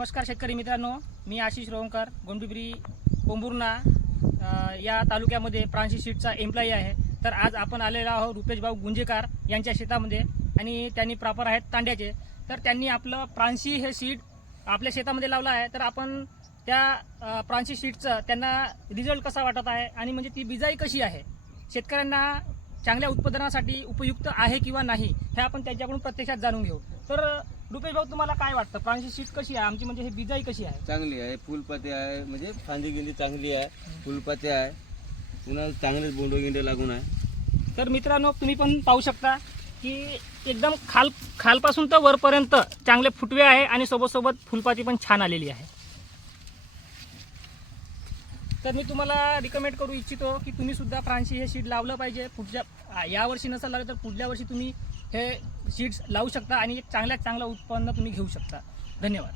नमस्कार शेतकरी मित्रांनो, मी आशिष रोहंकर, गोंडपिंपरी पोंभुर्णा या तालुक्यामध्ये प्रांशी सीडचा एम्प्लॉई आहे. तर आज आपण आलेलो आहोत रुपेशभाऊ गुंजेकर यांच्या शेतामध्ये आणि त्यांनी प्रॉपर आहेत तांड्याचे. तर त्यांनी आपलं प्रांशी हे सीड आपल्या शेतामध्ये लावलं आहे. तर आपण त्या प्रांशी सीडचं त्यांना रिझल्ट कसा वाटत आहे आणि म्हणजे ती बिजाई कशी आहे, शेतकऱ्यांना चांगल्या उत्पादनासाठी उपयुक्त आहे किंवा नाही, हे आपण त्यांच्याकडून प्रत्यक्षात जाणून घेऊ. तर रुपेश भाऊ, तुम्हाला काय वाटतं, प्रांशी सीड कशी आहे आमची, म्हणजे हे बिजाई कशी आहे? चांगली आहे, फुलपाते आहे, म्हणजे फांदी गिंदी चांगली आहे, फुलपाते आहे, पुन्हा चांगलेच बोंडोगिंडे लागून आहे. तर मित्रांनो, तुम्ही पण पाहू शकता की एकदम खालपासून तर वरपर्यंत चांगले फुटवे आहे आणि सोबत फुलपाती पण छान आलेली आहे. तर मी तुम्हाला रिकमेंड करू इच्छितो की तुम्ही सुद्धा प्रांशी हे सीड लावलं पाहिजे. यावर्षी नसेल लावलं तर पुढल्या वर्षी तुम्ही हे सीड्स लावू शकता आणि एक चांगल्यात चांगलं उत्पन्न तुम्ही घेऊ शकता. धन्यवाद.